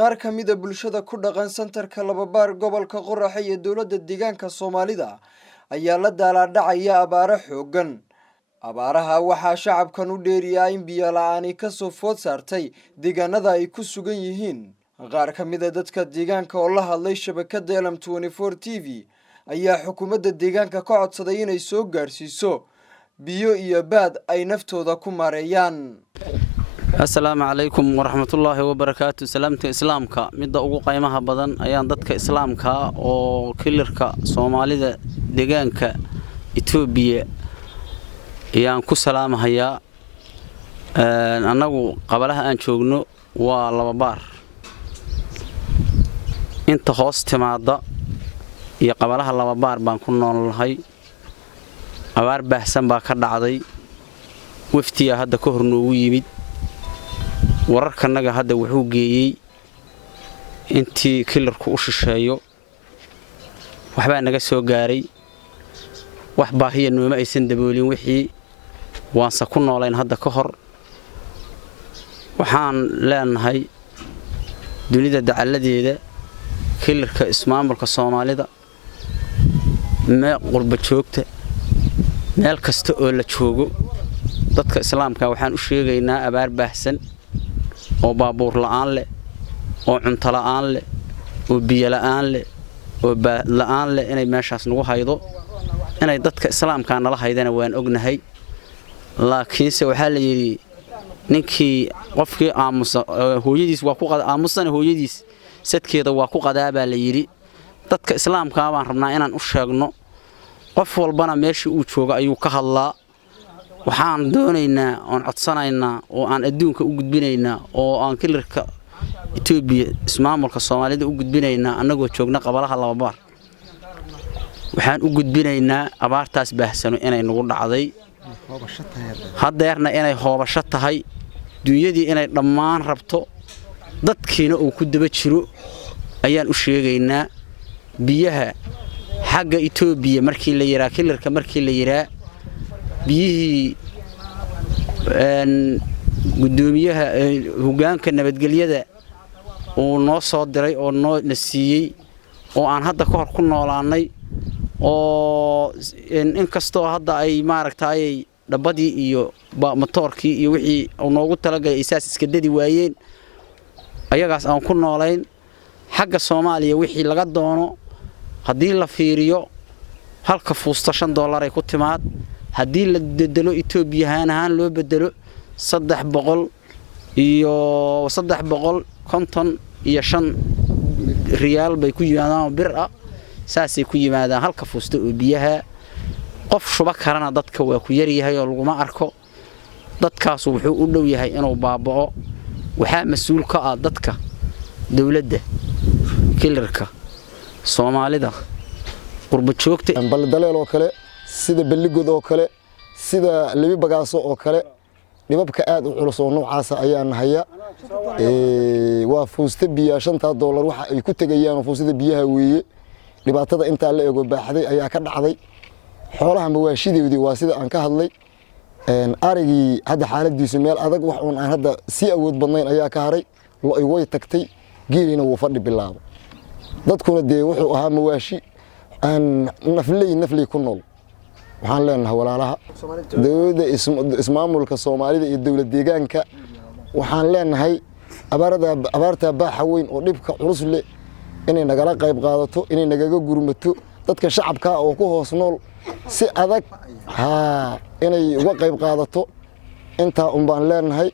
qaar ka mid ah bulshada ku dhaqan santarka Lababaar gobolka Qoraxay ee dowladda deegaanka Soomaalida ayaa la daalaa-dhacaya abaaro xooggan. Abaaraha waxaa shacabkan u dheeriyay in biyo la'aani ka soo food saartay deegaanada ay ku sugan yihiin. Qaar ka mid ah dadka deegaanka oo la hadlay shabakadda LM24 TV ayaa xukuumadda deegaanka ka codsaday inay soo gaarsiiso biyo iyo baad ay naftooda ku maareeyaan. السلام عليكم ورحمة الله وبركاته. سلامة إسلامك مدة أقول قيمها بدن أيام ضدك إسلامك أو كلرك صومالي دجانك إثيوبيا أيام كسلام هيا أنا قبلها أنشوجنو واللبابار أنت خاص مع يا قبلها اللبابار بنكون هاي أبار بحسن باكر عضي وفتي هذا كهرنو ويمد wararkanaga hadda wuxuu geeyay intii killerku u shisheeyo waxba naga soo gaaray wax baahiya nooma aysan daboolin wixii waan sa ku noolayn hadda ka hor waxaan leenahay dunida dacaladeeda killerka ismaamulka Soomaalida ma qurba joogta meel kasta oo la joogo dadka islaamka waxaan u sheegaynaa abaar baahsan oo baabuur la'aan leh oo cunto la'aan leh oo biyo la'aan leh oo baad la'aan leh inay meeshaas nagu haydo inay dadka islaamka nala haydana waan ognahay laakiinse waxa la yiri ninkii qofkii aamusa hooyadiis waa ku aamusan hooyadiis sadkeeda waa ku qadaaba la yiri dadka islaamka baan rabnaa inaan u sheegno qof walbana meeshii uu joogo ayuu ka hadlaa waxaan doonaynaa oo codsanaynaa oo aan adduunka u gudbinaynaa oo aan kilirka Itoobiya ismaamulka Soomaalida u gudbinaynaa anagoo joogna qabalaha Lababaar waxaan u gudbinaynaa abaartaas baahsano inay nagu dhacday hadeerna inay hoobasho tahay dunyadii inay dhammaan rabto dadkiina uu ku daba jiro ayaan u sheegaynaa biyaha xagga Itoobiya markii la yiraa kilirka markii la yiraa biyihii gudoomiyaha hogaanka nabadgelyada oo noo soo diray oo noo nasiiyay oo aan hadda ka hor ku noolaanay oo in kasto hadda ay maaragtay dhabadii iyo motorkii iyo wixii noogu talagalay isaas iska dadi waayeen ayagaas aan ku noolayn xagga Soomaaliya wixii laga doono hadii la fiiriyo halka fuusta $5 ay ku timaad haddii la bedelo Itoobiya ahaan loo bedelo 300 iyo 355 riyaal bay ku yimaadaan bir ah saasay ku yimaadaan halka fuusta oo biyaha qof shuba karana dadka waa ku yar yahay oo lagu ma arko dadkaas wuxuu u dhow yahay inuu baabao waxa mas'uul ka ah dadka dawladda killerka Soomaalida qurba joogta baldaleel oo kale sida balligood oo kale sida labi bagaaso oo kale dhibabka aad u culus oo noocaas ayaan haya waa fuusta biyo $5 waxa ay ku tagayaan fuustada biyaha weeye dhibaatada inta la eego baaxday ayaa ka dhacday xoolaha mawaashideedii waa sida aan ka hadlay arigii hadda xaaladiisu meel adag wax aan hadda si awood badnayn ayaa ka haray loo ay way tagtay geelina wuu fadhi bilaabo dadkuna de wuxuu ahaa mawaashi aan naflay ku nool waxaan leenahay walaalaha dawladda ismaamulka Soomaalida iyo dawladda deegaanka waxaan leenahay abaarta baaxa weyn oo dhibka culus leh inay nagala qayb qaadato inay nagaga gurmato dadka shacabka oo ku hoos nool si adag inay uga qayb qaadato inta baan leenahay